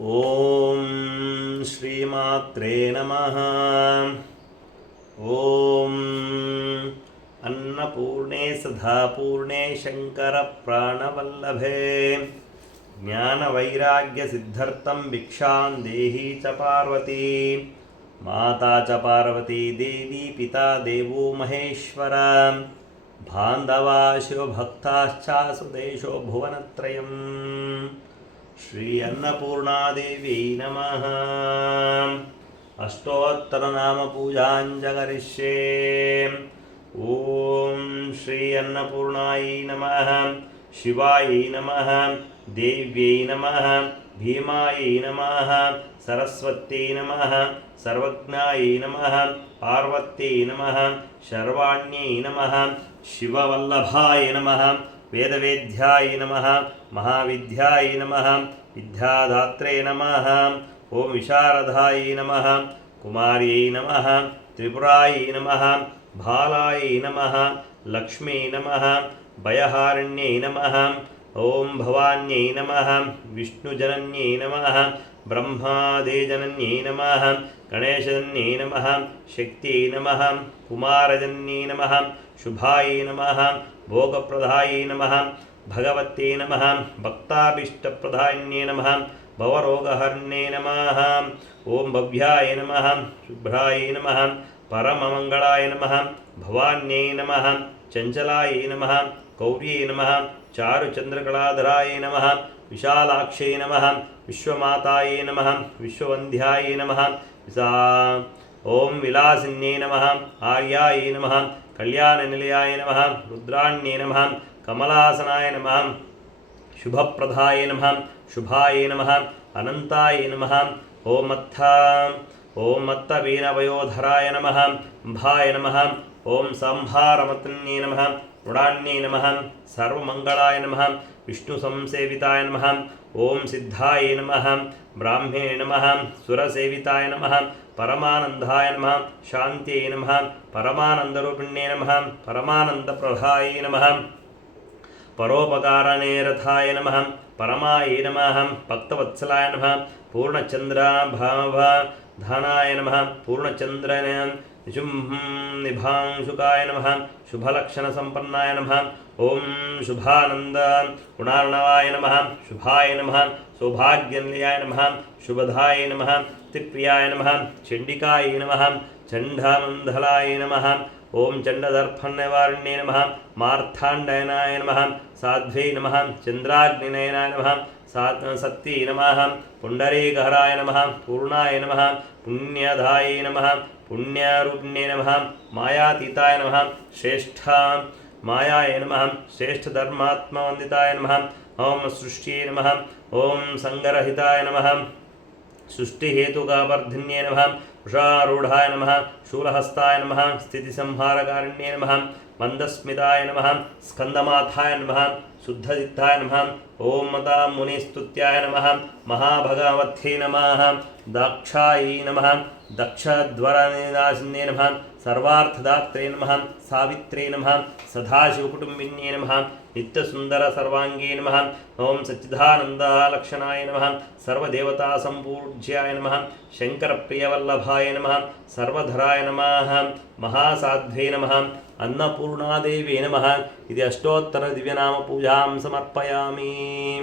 ಓಂ ಶ್ರೀಮಾತ್ರೇ ನಮಃ. ಓಂ ಅನ್ನಪೂರ್ಣೆ ಸದಾಪೂರ್ಣೆ ಶಂಕರ ಪ್ರಾಣವಲ್ಲಭೆ ಜ್ಞಾನವೈರಾಗ್ಯ ಸಿದ್ಧರ್ಥಂ ಭಿಕ್ಷಾಂ ದೇಹಿ ಚ ಪಾರ್ವತಿ. ಮಾತಾ ಚ ಪಾರ್ವತಿ ದೇವಿ ಪಿತಾ ದೇವೋ ಮಹೇಶ್ವರ. ಬಾಂಧವಾ ಶಿವಭಕ್ತಾಶ್ಚ ಸುದೇಶೋ ಭುವನತ್ರಯಂ. ಶ್ರೀ ಅನ್ನಪೂರ್ಣಾದೇವ್ಯೈ ನಮಃ. ಅಷ್ಟೋತ್ತರನಾಮ ಪೂಜಾಂಜಕರಿಷ್ಯೆ. ಓಂ ಶ್ರೀ ಅನ್ನಪೂರ್ಣಾಯೈ ನಮಃ. ಶಿವಾಯೈ ನಮಃ. ದೇವ್ಯೈ ನಮಃ. ಭೀಮಾಯೈ ನಮಃ. ಸರಸ್ವತ್ಯೈ ನಮಃ. ಸರ್ವಜ್ಞಾಯೈ ನಮಃ. ಪಾರ್ವತ್ಯೈ ನಮಃ. ಶರ್ವಾಣ್ಯೈ ನಮಃ. ಶಿವವಲ್ಲಭಾಯ ನಮಃ. ವೇದವೇದ್ಯಾಯ ನಮಃ. ಮಹಾವಿದ್ಯಾಯ ನಮಃ. ವಿದ್ಯಾದಾತ್ರೇ ನಮಃ. ಓಂ ವಿಶಾರದಾಯ ನಮಃ. ಕುಮಾರ್ಯೈ ನಮಃ. ತ್ರಿಪುರಾಯ ನಮಃ. ಬಾಲಾಯ ನಮಃ. ಲಕ್ಷ್ಮೀ ನಮಃ. ಭಯಹಾರಿಣ್ಯೈ ನಮಃ. ಓಂ ಭವಾನ್ಯೈ ನಮಃ. ವಿಷ್ಣುಜನನ್ಯೈ ನಮಃ. ಬ್ರಹ್ಮಾದೇಜನನ್ಯೈ ನಮಃ. ಗಣೇಶಜನ್ಯೈ ನಮಃ. ಶಕ್ತಿಯೈ ನಮಃ. ಕುಮಾರಜನ್ಯೈ ನಮಃ. ಶುಭಾಯ ನಮಃ. ಭೋಗಪ್ರದಾಯ ನಮಃ. ಭಗವತ್ಯೈ ನಮಃ. ಭಕ್ತಾಭೀಷ್ಟಪ್ರದಾಯಿನ್ಯೈ ನಮಃ. ಭವರೋಗಹರ್ಣ್ಯೈ ನಮಃ. ಓಂ ಭವ್ಯಾಯ ನಮಃ. ಶುಭ್ರಾಯ ನಮಃ. ಪರಮಮಂಗಳಾಯ ನಮಃ. ಭವಾನ್ಯೈ ನಮಃ. ಚಂಚಲಾಯ ನಮಃ. ಗೌರ್ಯೈ ನಮಃ. ಚಾರುಚಂದ್ರಕಲಾಧರಾಯ ನಮಃ. ವಿಶಾಲಾಕ್ಷೈ ನಮಃ. ವಿಶ್ವಮಾತಾಯ ನಮಃ. ವಿಶ್ವವಂದ್ಯಾಯ ನಮಃ. ಓಂ ವಿಲಾಸಿನ್ಯೈ ನಮಃ. ಆರ್ಯಾಯ ನಮಃ. ಕಲ್ಯಾಣನಿಲಯಾಯ ನಮಃ. ರುದ್ರಾಣ್ಯೈ ನಮಃ. ಕಮಲಾಸನಾಯ ನಮಃ. ಶುಭಪ್ರದಾಯ ನಮಃ. ಶುಭಾಯ ನಮಃ. ಅನಂತಾಯ ನಮಃ. ಓಂ ಮತ್ತವೀನವಯೋಧರಾಯ ನಮಃ. ಅಂಬಾಯ ನಮಃ. ಓಂ ಸಂಹಾರಮತನ್ಯೈ ನಮಃ. ಮೃಡಾನ್ಯೈ ನಮಃ. ಸರ್ವಮಂಗಳಾಯ ನಮಃ. ವಿಷ್ಣು ಸಂಸೇವಿತಾಯ ನಮಃ. ಓಂ ಸಿದ್ಧಾಯ ನಮಃ. ಬ್ರಾಹ್ಮೇ ನಮಃ. ಸುರಸೇವಿತಾಯ ನಮಃ. ಪರಮಾನಂದಾಯ ನಮಃ. ಶಾಂತ್ಯೈ ನಮಃ. ಪರಮಾನಂದರೂಪಿಣ್ಯೈ ನಮಃ. ಪರಮಾನಂದಪ್ರಭಾಯ ನಮಃ. ಪರೋಪಕಾರಣೇ ರಥಾಯ ನಮಃ. ಪರಮಾಯ ನಮಃ. ಭಕ್ತವತ್ಸಲಾಯ ನಮಃ. ಪೂರ್ಣಚಂದ್ರಭಾವಧಾನಾಯ ನಮಃ. ಪೂರ್ಣಚಂದ್ರನ ನಿಭಾಂಶುಕಾಯ ನಮಃ. ಶುಭಲಕ್ಷಣಸಂಪನ್ನಾಯ ನಮಃ. ಓಂ ಶುಭಾನಂದ ಗುಣಾರ್ಣವಾಯ ನಮಃ. ಶುಭಾಯ ನಮಃ. ಸೌಭಾಗ್ಯನಿಲಯಾಯ ನಮಃ. ಶುಭದಾಯ ನಮಃ. ತಿಪ್ರಿಯಾಯ ನಮಃ. ಚಂಡಿಕಾಯ ನಮಃ. ಚಂಡಮಂಡಲಾಯ ನಮಃ. ಓಂ ಚಂಡದರ್ಪನ್ನಿವಾರಿಣ್ಯೈ ನಮಃ. ಮಾರ್ಥಾಂಡಯನಾಯ ನಮಃ. ಸಾಧ್ವೈ ನಮಃ. ಚಂದ್ರಾಗ್ನಿನಯನಾಯ ನಮಃ. ಸತ್ಯೈ ನಮಃ. ಪುಂಡರೀಕಹರಾಯ ನಮಃ. ಪೂರ್ಣಾಯ ನಮಃ. ಪುಣ್ಯದಾಯ ನಮಃ. ಪುಣ್ಯರೂಪಿಣ್ಯೈ ನಮಃ. ಮಾಯಾತೀತಾಯ ನಮಃ. ಶ್ರೇಷ್ಠ ಮಾಯಾಯ ನಮಃ. ಶ್ರೇಷ್ಠಧರ್ಮಾತ್ಮವಂದಿತಾಯ ನಮಃ. ಓಂ ಸೃಷ್ಟ್ಯೈ ನಮಃ. ಓಂ ಸಂಗರಹಿತಾಯ ನಮಃ. ಸೃಷ್ಟಿಹೇತುಕಾವರ್ಧಿನ್ಯೈ ನಮಃ. ವೃಷಾರೂಢಾಯ ನಮಃ. ಶೂಲಹಸ್ತಾಯ ನಮಃ. ಸ್ಥಿತಿಸಂಹಾರಕಾರಿಣ್ಯೈ ನಮಃ. ಮಂದಸ್ಮಿತಾಯ ನಮಃ. ಸ್ಕಂದಮಾಥಾಯ ನಮಃ. ಶುದ್ಧಚಿತ್ತಾಯ ನಮಃ. ಓಂ ಮತಾ ಮುನಿಸ್ತುತ್ಯಾಯ ನಮಃ. ಮಹಾಭಗವತ್ಯೈ ನಮಃ. ದಾಕ್ಷಾಯೈ ನಮಃ. ದಕ್ಷಧ್ವರನಿದಾಸಿನ್ಯೈ ನಮಃ. ಸರ್ವಾರ್ಥದಾತ್ರೆ ನಮಃ. ಸಾವಿತ್ರೇ ನಮಃ. ಸದಾಶಿವಕುಟುಂಬಿನ್ಯೈ ನಮಃ. ನಿತ್ಯಸುಂದರ ಸರ್ವಾಂಗೇ ನಮಃ. ಓಂ ಸಚ್ಚಿದಾನಂದಲಕ್ಷಣಾಯ ನಮಃ. ಸರ್ವದೇವತಾ ಸಂಪೂಜ್ಯಾಯ ನಮಃ. ಶಂಕರಪ್ರಿಯವಲ್ಲಭಾಯ ನಮಃ. ಸರ್ವಧರಾಯ ನಮಃ. ಮಹಾಸಾಧ್ವೇ ನಮಃ. ಅನ್ನಪೂರ್ಣಾದೇವ್ಯೈ ನಮಃ. ಇದು ಅಷ್ಟೋತ್ತರ ದಿವ್ಯನಾಮ ಪೂಜಾಂ ಸಮರ್ಪಯಾಮಿ.